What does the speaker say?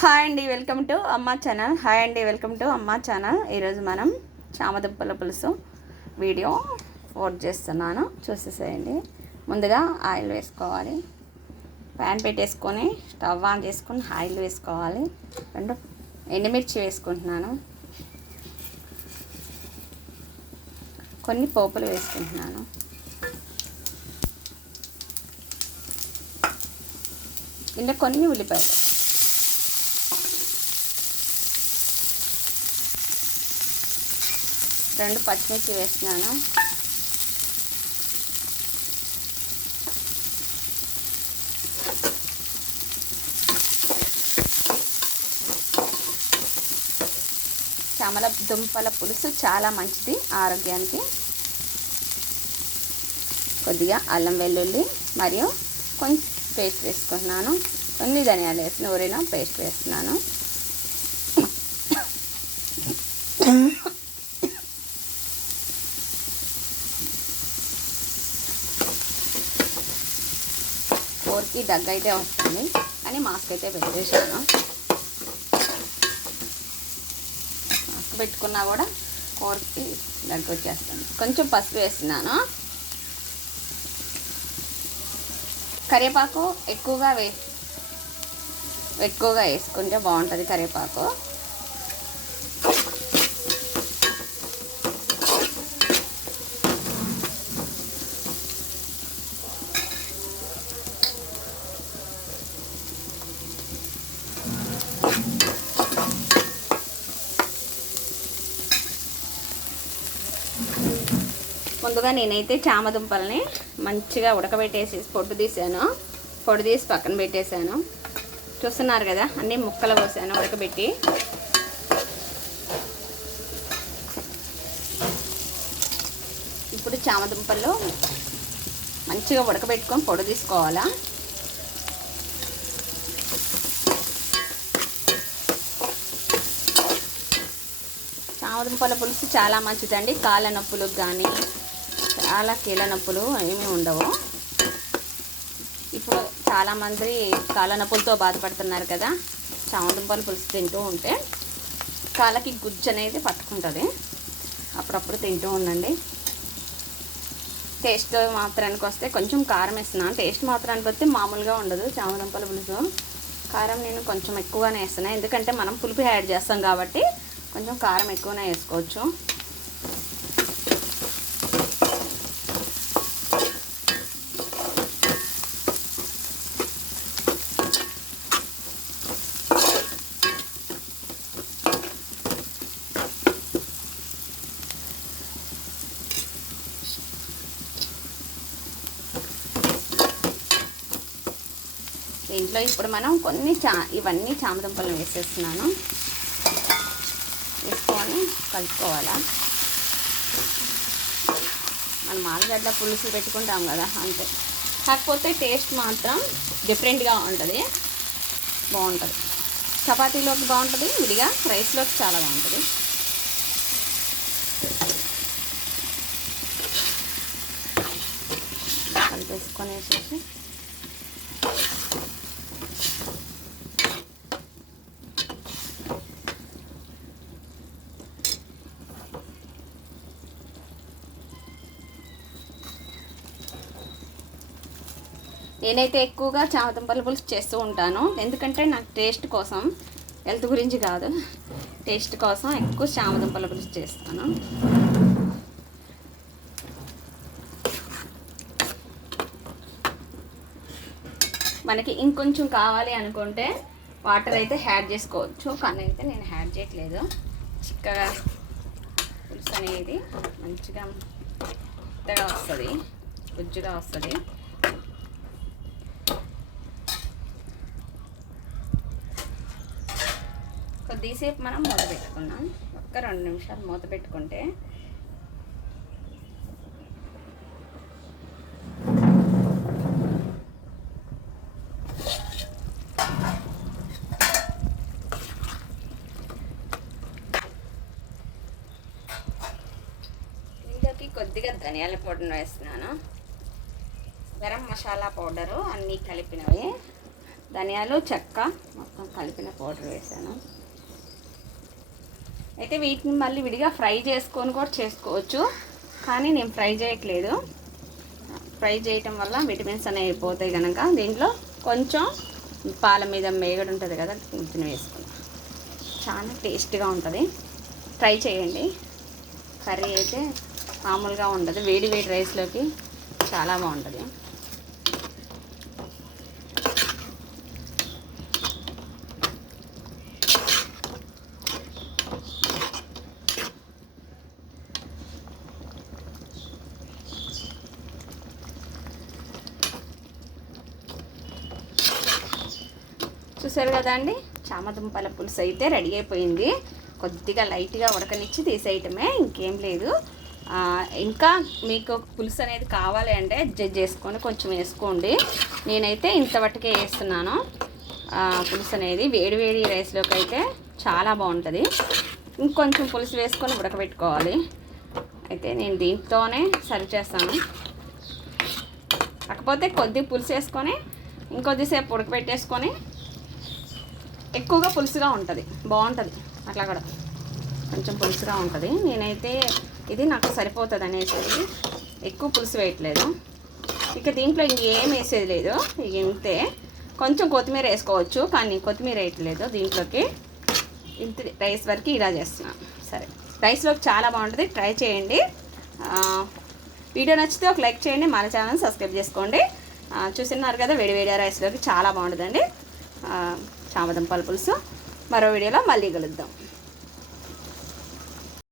Hi అండి welcome to Amma channel. Hi అండి welcome to Amma channel. ఈరోజు మనం చామదుంపల పులుసు వీడియో పోస్ట్ చేస్తున్నాను. చూసేసేయండి. ముందుగా ఆయిల్ వేసుకోవాలి. ప్యాన్ పెట్టేసుకొని స్టవ్ ఆన్ చేసుకొని ఆయిల్ వేసుకోవాలి. రెండు ఎండుమిర్చి వేసుకుంటున్నాను. కొన్ని పోపులు వేసుకుంటున్నాను. ఇలా కొన్ని ఉల్లిపాయలు. రెండు పచ్చిమిర్చి వేస్తున్నాను. చామల దుంపల పులుసు చాలా మంచిది ఆరోగ్యానికి. కొద్దిగా అల్లం వెల్లుల్లి మరియు కొంచెం పేస్ట్ వేసుకుంటున్నాను. కొన్ని ధనియాలు వేసి నూరిన పేస్ట్ వేస్తున్నాను. ఈ దగ్గ అయితే వస్తుంది. అని మాస్క్ అయితే పెట్టేశాను. మాస్క్ పెట్టుకున్నా కూడా కూరకి దగ్గ వచ్చేస్తుంది. కొంచెం పసుపు వేస్తున్నాను. కరివేపాకు ఎక్కువగా వే ఎక్కువగా వేసుకుంటే బాగుంటుంది కరివేపాకు. ముందుగా నేనైతే చామదుంపల్ని మంచిగా ఉడకబెట్టేసి పొట్టు తీసాను. పొడి తీసి పక్కన పెట్టేశాను. చూస్తున్నారు కదా అన్నీ ముక్కలు పోసాను ఉడకబెట్టి. ఇప్పుడు చామదుంపల్లో మంచిగా ఉడకబెట్టుకొని పొడి తీసుకోవాలా. చామదుంపల పులుసు చాలా మంచిదండి. కాళ్ళ నొప్పులకు కానీ చాలా కీళ్ళ నొప్పులు ఏమీ ఉండవు. ఇప్పుడు చాలామంది కాళ్ళ నొప్పులతో బాధపడుతున్నారు కదా. చామంతంపాలు పులుసు తింటూ ఉంటే కాళ్ళకి గుజ్జు అనేది పట్టుకుంటుంది. అప్పుడప్పుడు తింటూ ఉండండి. టేస్ట్ మాత్రానికి వస్తే కొంచెం కారం వేస్తున్నాను టేస్ట్ మాత్రానికి వస్తే మామూలుగా ఉండదు చామదుంపల పులుసు. కారం నేను కొంచెం ఎక్కువగానే వేస్తున్నాను ఎందుకంటే మనం పులుపు యాడ్ చేస్తాం కాబట్టి కొంచెం కారం ఎక్కువనే వేసుకోవచ్చు. దీంట్లో ఇప్పుడు మనం కొన్ని చా ఇవన్నీ చామదుంపలు వేసేస్తున్నాను. వేసుకొని కలుపుకోవాలా? మనం ఆలుగడ్డ పులుసు పెట్టుకుంటాం కదా అంతే. కాకపోతే టేస్ట్ మాత్రం డిఫరెంట్గా ఉంటుంది. బాగుంటుంది. చపాతీలోకి బాగుంటుంది విడిగా రైస్లోకి చాలా బాగుంటుంది. కలిపేసుకొని వేసేసి నేనైతే ఎక్కువగా చామదుంపల పులుసు చేస్తూ ఉంటాను. ఎందుకంటే నాకు టేస్ట్ కోసం హెల్త్ గురించి కాదు టేస్ట్ కోసం ఎక్కువ చామదుంపల పులుసు చేస్తాను. మనకి ఇంకొంచెం కావాలి అనుకుంటే వాటర్ అయితే యాడ్ చేసుకోవచ్చు. కానీ అయితే నేను యాడ్ చేయట్లేదు. చిక్కగా పులుసు అనేది మంచిగా మెత్తగా వస్తుంది గుజ్జుగా వస్తుంది. కొద్దిసేపు మనం మూత పెట్టుకున్నాం ఒక్క రెండు నిమిషాలు మూత పెట్టుకుంటే దీంట్లోకి కొద్దిగా ధనియాల పౌడర్ వేస్తున్నాను. గరం మసాలా పౌడరు అన్నీ కలిపినవి. ధనియాలు చెక్క మొత్తం కలిపిన పౌడర్ వేసాను అయితే వీటిని మళ్ళీ విడిగా ఫ్రై చేసుకొని కూడా చేసుకోవచ్చు. కానీ నేను ఫ్రై చేయట్లేదు. ఫ్రై చేయటం వల్ల విటమిన్స్ అనేవి పోతాయి కనుక దీంట్లో కొంచెం పాల మీద మేగడు ఉంటుంది కదా కొంచెం వేసుకుందాం. చాలా టేస్ట్గా ఉంటుంది. ఫ్రై చేయండి. కర్రీ అయితే మామూలుగా ఉంటుంది వేడి వేడి రైస్లోకి చాలా బాగుంటుంది. చూసారు కదా అండి? చామదుంపల పులుసు అయితే రెడీ అయిపోయింది. కొద్దిగా లైట్గా ఉడకనిచ్చి తీసేయటమే ఇంకేం లేదు. ఇంకా మీకు పులుసు అనేది కావాలి అంటే అడ్జస్ట్ చేసుకొని కొంచెం వేసుకోండి. నేనైతే ఇంత వేస్తున్నాను. పులుసు అనేది వేడి వేడి రైస్లోకి అయితే చాలా బాగుంటుంది. ఇంకొంచెం పులుసు వేసుకొని ఉడకబెట్టుకోవాలి. అయితే నేను దీంతోనే సర్వ్ చేస్తాను. కాకపోతే కొద్ది పులుసు వేసుకొని ఇంకొద్దిసేపు ఉడకబెట్టేసుకొని ఎక్కువగా పులుసుగా ఉంటుంది. బాగుంటుంది. అట్లా కూడా. కొంచెం పులుసుగా ఉంటుంది. నేనైతే ఇది నాకు సరిపోతుంది అనేసి ఎక్కువ పులుసు వేయట్లేదు. ఇక దీంట్లో ఇంకేం వేసేది లేదు. ఇంతే. కొంచెం కొత్తిమీర వేసుకోవచ్చు కానీ కొత్తిమీర వేయట్లేదు దీంట్లోకి. ఇంత. రైస్ వరకు ఇలా చేస్తున్నాను సరే. రైస్లోకి చాలా బాగుంటుంది. ట్రై చేయండి. వీడియో నచ్చితే ఒక లైక్ చేయండి. మన ఛానల్ సబ్స్క్రైబ్ చేసుకోండి. చూసినారు చూస్తున్నారు కదా వేడి వేడి రైస్లోకి చాలా బాగుంటుందండి. అండి చామదుంపల పులుసు. మరో వీడియోలో మళ్ళీ కలుద్దాం.